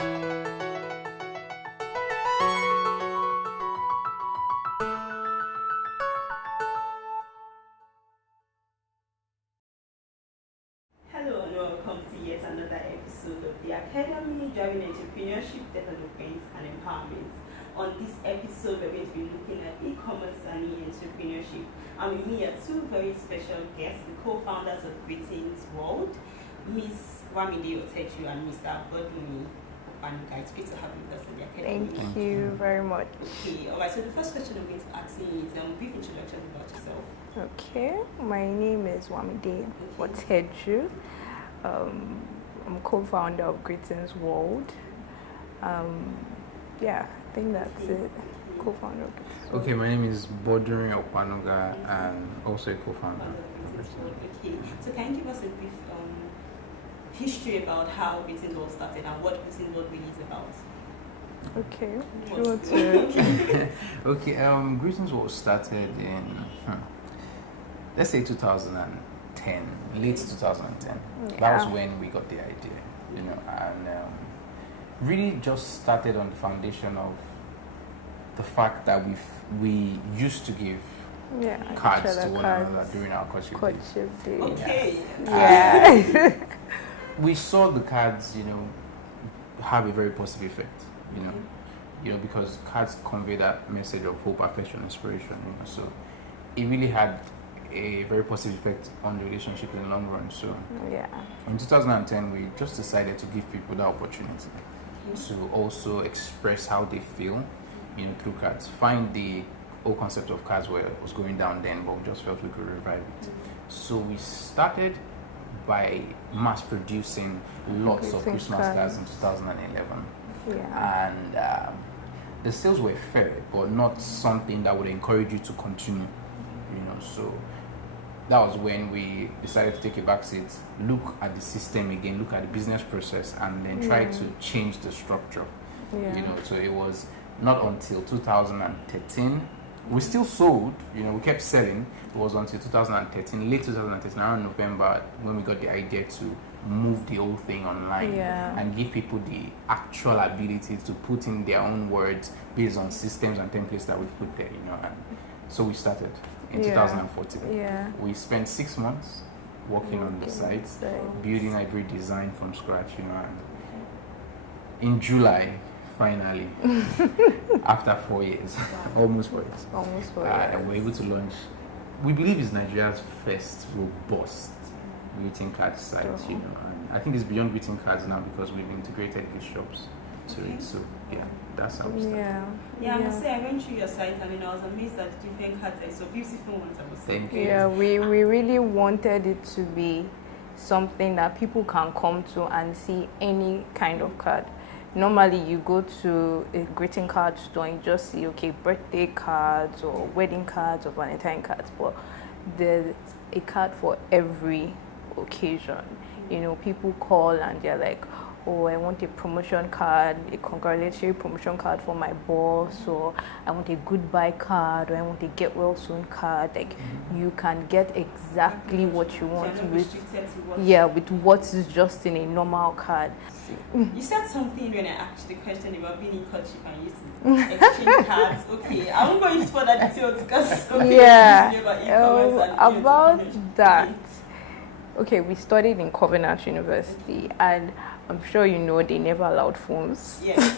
Hello and welcome to yet another episode of the Academy, driving entrepreneurship, development and empowerment. On this episode, we're going to be looking at e-commerce and e-entrepreneurship. And with me are two very special guests, the co-founders of Greetings World, Miss Wamide, Oteju, and Mr. Abodunrin, Opanuga. It's great to have you with us in the Academy. Thank you very much. Okay, alright, so the first question I'm going to ask you is a brief introduction about yourself. Okay, my name is Wamide Oteju. I'm co-founder of Greetings World. Yeah, I think that's it. Co-founder of Greetings World. Okay, my name is Abodunrin Opanuga and also a co-founder. Okay, so can you give us a brief history about how Greetings World started and what Greetings World really is about? Okay, sure. Okay, Greetings World started in, let's say 2010, late 2010. Yeah. That was when we got the idea, you know, and really just started on the foundation of the fact that we used to give cards to one another during our courtship days. Okay. Yeah. Yeah. We saw the cards, you know, have a very positive effect, you know, because cards convey that message of hope, affection, inspiration, you know, so it really had a very positive effect on the relationship in the long run. So Yeah. in 2010, we just decided to give people that opportunity to also express how they feel, you know, through cards. Find the whole concept of cards was going down then, but we just felt we could revive it. So we started by mass producing lots of Christmas cards in 2011. Yeah. And the sales were fair, but not something that would encourage you to continue, you know. So that was when we decided to take a back seat, look at the system again, look at the business process, and then try to change the structure. Yeah. You know, so it was not until 2013. We still sold, you know, we kept selling. It was until 2013, late 2013, around November, when we got the idea to move the whole thing online and give people the actual ability to put in their own words based on systems and templates that we've put there, you know. And so we started in 2014. Yeah. We spent 6 months working on the site, building every design from scratch, you know. And in July, finally, after 4 years, almost 4 years, we're able to launch. We believe it's Nigeria's first robust greeting card site, you know. And I think it's beyond greeting cards now because we've integrated gift shops to it. So yeah, that's how we started. Yeah, I must say I went through your site and I was amazed at the different cards. I saw beautiful ones. I was Thank you. Yeah, we really wanted it to be something that people can come to and see any kind of card. Normally you go to a greeting card store and just see, okay, birthday cards or wedding cards or Valentine cards, but there's a card for every occasion. You know, people call and they're like, oh, I want a promotion card, a congratulatory promotion card for my boss, or I want a goodbye card, or I want a get well soon card. Like, you can get exactly what you want with what is just in a normal card. You said something when I asked the question about being in courtship and using exchange cards. Okay, I won't go into further details because about that. Okay, we studied in Covenant University, and I'm sure you know they never allowed phones. Yes.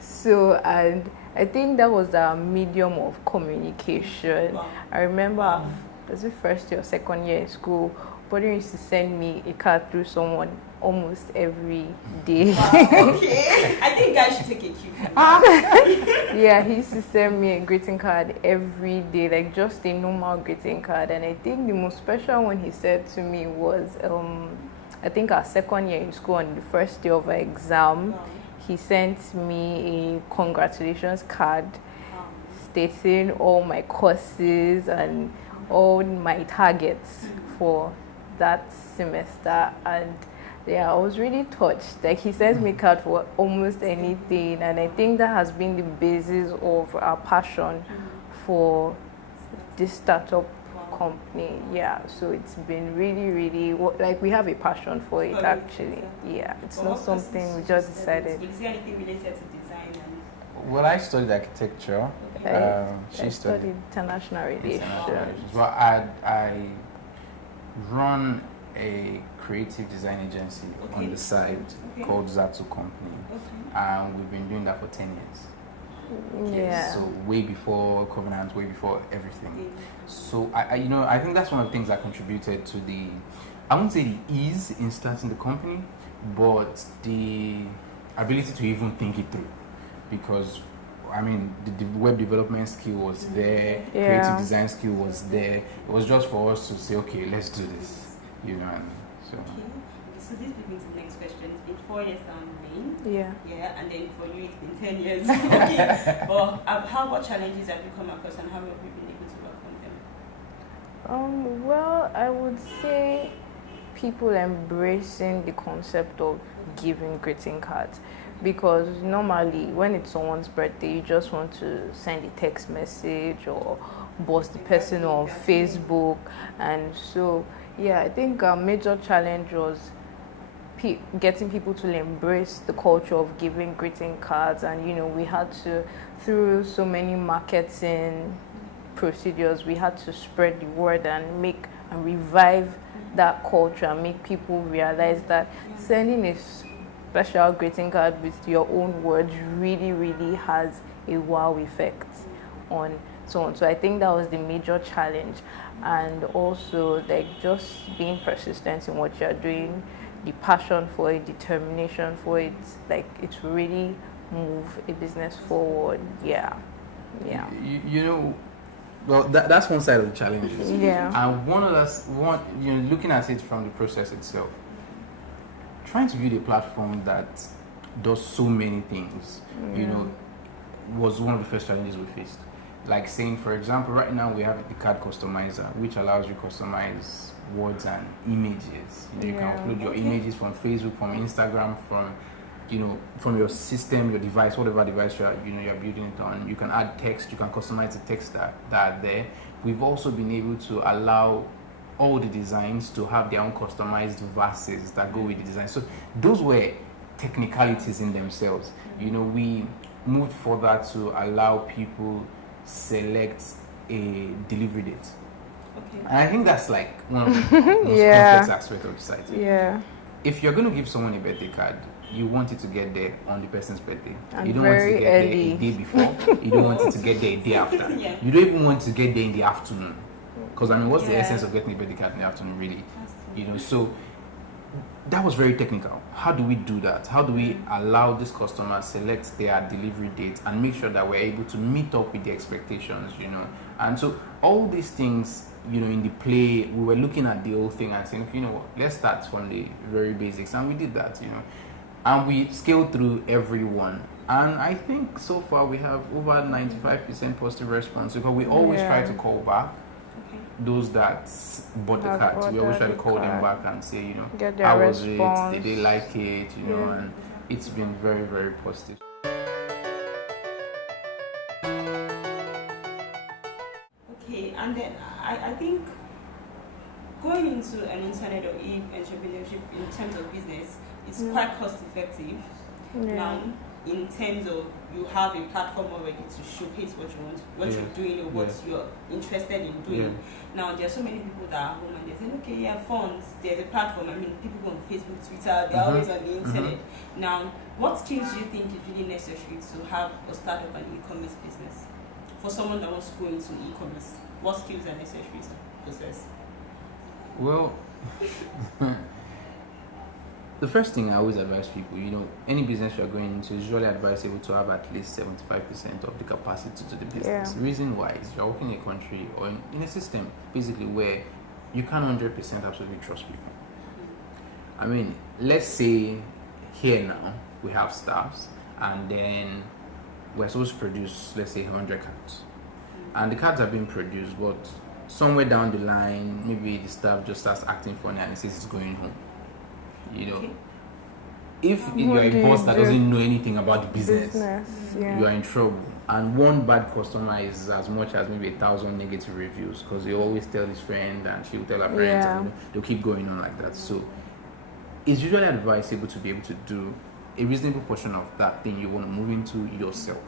So, and I think that was a medium of communication. Wow. I remember, was it first year or second year in school, Abodunrin used to send me a card through someone almost every day. Wow, okay. I think guys should take a cue from that. Yeah, he used to send me a greeting card every day, like just a normal greeting card. And I think the most special one he said to me was, I think our second year in school, on the first day of our exam, he sent me a congratulations card stating all my courses and all my targets for that semester. And yeah, I was really touched. Like, he sends me card for almost anything, and I think that has been the basis of our passion for this startup company. Yeah, so it's been really like we have a passion for it actually. Yeah, it's not something we just decided. Is there anything related to design? Well, I studied architecture. She studied international relations. Well, I run a creative design agency on the side called Zatu Company, and we've been doing that for 10 years. Yeah. So way before Covenant, way before everything. So I think that's one of the things that contributed to the, I won't say the ease in starting the company, but the ability to even think it through. Because I mean, the web development skill was there, creative design skill was there. It was just for us to say, okay, let's do this, And so. So this brings me to the next question. It's been 4 years down the lane. Yeah, and then for you it's been 10 years. Okay. But what challenges have you come across, and how have you been able to overcome them? Well, I would say people embracing the concept of giving greeting cards. Because normally when it's someone's birthday, you just want to send a text message or post the person on Facebook. And so, I think a major challenge was getting people to embrace the culture of giving greeting cards. And, we had to, through so many marketing procedures, we had to spread the word and make and revive that culture and make people realize that sending a special greeting card with your own words really has a wow effect on someone. So I think that was the major challenge, and also like just being persistent in what you're doing, the passion for it, determination for it, like it's really move a business forward. Well, that's one side of the challenges. And looking at it from the process itself, trying to build a platform that does so many things, was one of the first challenges we faced. Like saying, for example, right now we have the card customizer, which allows you to customize words and images. You can upload your images from Facebook, from Instagram, from your system, your device, whatever device you're building it on. You can add text, you can customize the text that are there. We've also been able to allow all the designs to have their own customized verses that go with the design. So those were technicalities in themselves. We moved further to allow people select a delivery date. And I think that's like one of the most complex aspects of the site. If you're going to give someone a birthday card, you want it to get there on the person's birthday. And you don't want it to get there a day before. You don't want it to get there a day after. You don't even want to get there in the afternoon. Because what's the essence of getting a birthday card in the afternoon, really? So that was very technical. How do we do that? How do we allow this customer select their delivery date and make sure that we're able to meet up with the expectations, And so all these things, in the play, we were looking at the whole thing and saying, let's start from the very basics. And we did that, And we scaled through everyone. And I think so far we have over 95% positive response, because we always try to call back those that bought the cards. We always try to call them back and say, how was it? Did they like it? And it's been very, very positive. Okay, and then I think going into an internet or e-entrepreneurship in terms of business is quite cost effective. Now, in terms of you have a platform already to showcase what you want, what you're doing, or what you're interested in doing. Now, there are so many people that are home and they're saying, okay, funds, there's a platform. People go on Facebook, Twitter, they're always on the internet. Now, what skills do you think is really necessary to have or start up an e-commerce business? For someone that wants to go into e-commerce, what skills are necessary to possess? Well, the first thing I always advise people, any business you're going into, is usually advisable to have at least 75% of the capacity to the business. The reason why is you're working in a country or in a system, basically, where you can't 100% absolutely trust people. Let's say here now, we have staffs, and then we're supposed to produce, let's say, 100 cards. And the cards are being produced, but somewhere down the line, maybe the staff just starts acting funny and it says it's going home. If you're a boss that doesn't know anything about the business, you are in trouble. And one bad customer is as much as maybe 1,000 negative reviews, because he always tell his friend and she will tell her friends, and they'll keep going on like that. So it's usually advisable to be able to do a reasonable portion of that thing you want to move into yourself.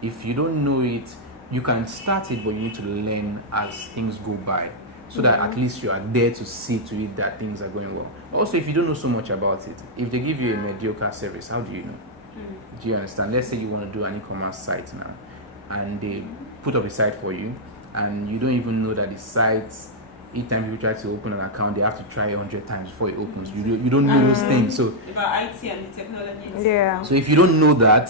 If you don't know it, you can start it, but you need to learn as things go by, so that at least you are there to see to it that things are going well. Also, if you don't know so much about it, if they give you a mediocre service, how do you know? Do you understand? Let's say you want to do an e-commerce site now, and they put up a site for you, and you don't even know that the site, each time people try to open an account, they have to try 100 times before it opens. You don't know those things. So about IT and the technology. Yeah. So if you don't know that,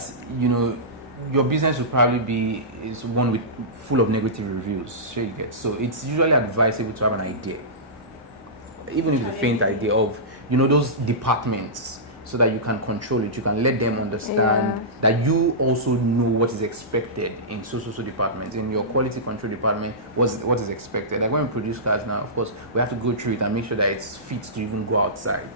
your business will probably be one with full of negative reviews. Sure, you get. So it's usually advisable to have an idea, even if it's a faint idea of those departments, so that you can control it. You can let them understand that you also know what is expected in so departments. In your quality control department, what is expected. Like when we produce cars now, of course, we have to go through it and make sure that it's fit to even go outside.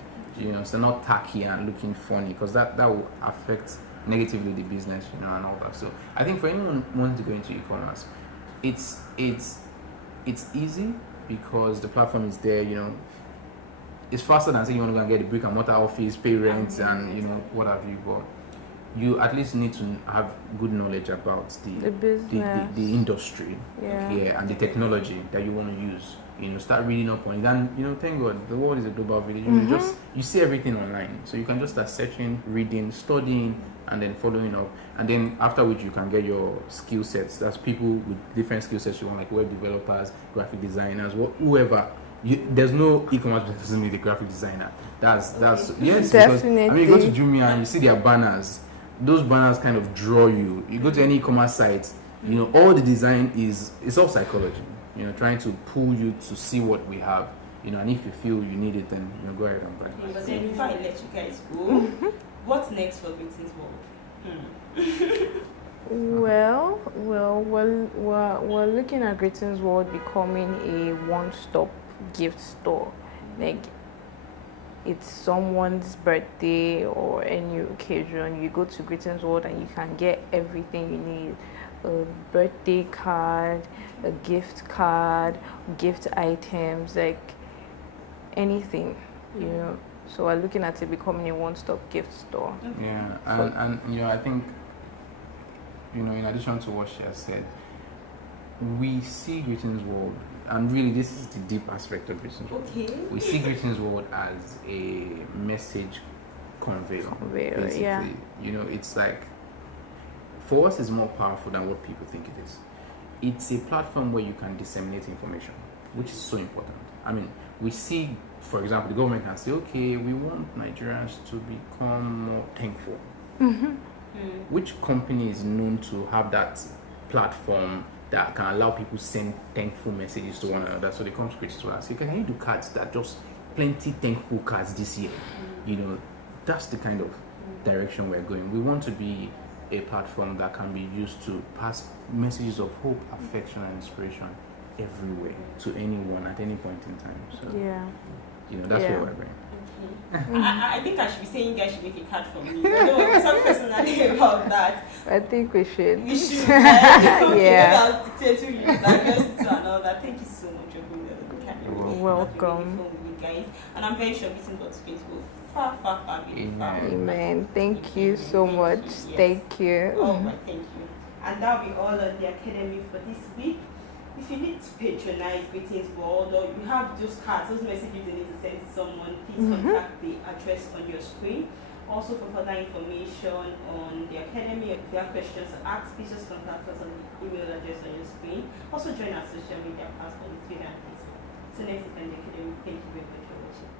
So not tacky and looking funny, because that will affect negatively the business, and all that. So I think for anyone wanting to go into e-commerce, it's easy because the platform is there. It's faster than saying you want to go and get a brick and mortar office, pay rent, and what have you. But you at least need to have good knowledge about the business, the industry, and the technology that you want to use. Start reading up on it, and thank God the world is a global village. You see everything online, so you can just start searching, reading, studying, and then following up. And then after which you can get your skill sets. That's people with different skill sets you want, like web developers, graphic designers, whoever. There's no e-commerce that doesn't need a graphic designer. That's yes, definitely. Because you go to Jumia and you see their banners. Those banners kind of draw you. You go to any e-commerce site, all the design it's all psychology. Trying to pull you to see what we have. And if you feel you need it, then go ahead and buy it. But then before I let you guys go, what's next for Greetings World? Well, we're looking at Greetings World becoming a one-stop gift store. Like, it's someone's birthday or any occasion, you go to Greetings World and you can get everything you need: a birthday card, a gift card, gift items, like anything, So we're looking at it becoming a one-stop gift store. Yeah, and I think, in addition to what she has said, we see Greetings World, and really this is the deep aspect of Greetings World. Okay. We see Greetings World as a message conveyor. Basically. It's like, for us, it's more powerful than what people think it is. It's a platform where you can disseminate information, which is so important. I mean, we see, for example, the government can say, okay, we want Nigerians to become more thankful. Which company is known to have that platform that can allow people send thankful messages to one another? So they come to Greetings World and say, can you do cards that just plenty thankful cards this year? That's the kind of direction we're going. We want to be a platform that can be used to pass messages of hope, affection, and inspiration everywhere to anyone at any point in time. So that's where we're going. I think I should be saying you guys should make a card for me. I don't want to talk personally about that. I think we should. We should. Yeah. Thank you so much for being there. You're welcome. Guys. And I'm very sure Greetings World is going to go far, far. Amen. Thank you so much. Thank you. Oh, right, thank you. And that'll be all on the Academy for this week. If you need to patronize Greetings World, or you have those cards, those messages you need to send to someone, please contact the address on your screen. Also, for further information on the Academy, if you have questions to ask, please just contact us on the email address on your screen. Also, join our social media platforms, Twitter and Facebook. So next time, the Academy, thank you very much for watching.